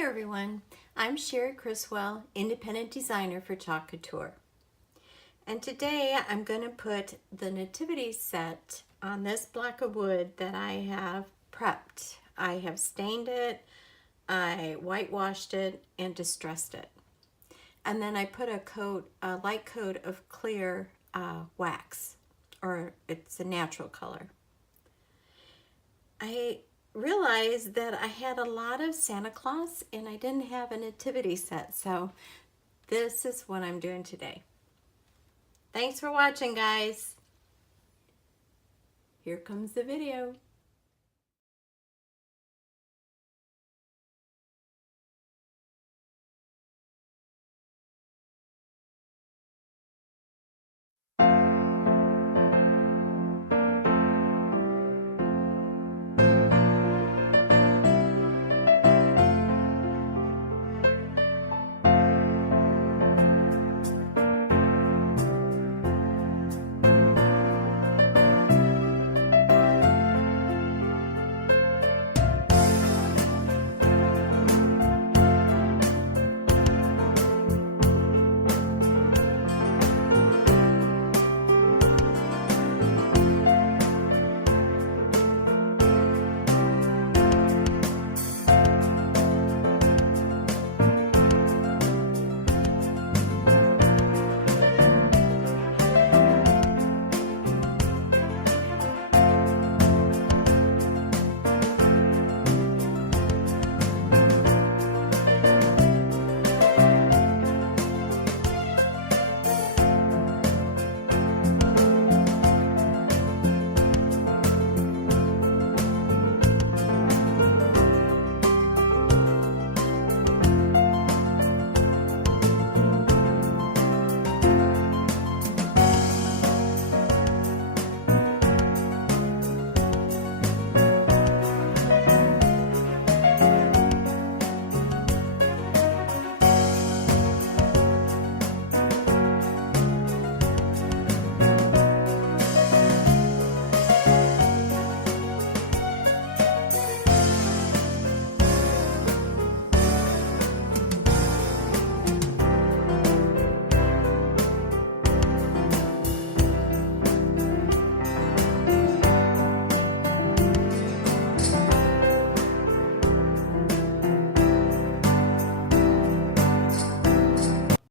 Hi everyone, I'm Cherie Criswell, independent designer for Couture. And today I'm going to put the nativity set on this block of wood that I have prepped. I have stained it, I whitewashed it, and distressed it. And then I put a light coat of clear wax, or it's a natural color. I realized that I had a lot of Santa Claus and I didn't have a nativity set, so this is what I'm doing today. Thanks for watching, guys. Here comes the video.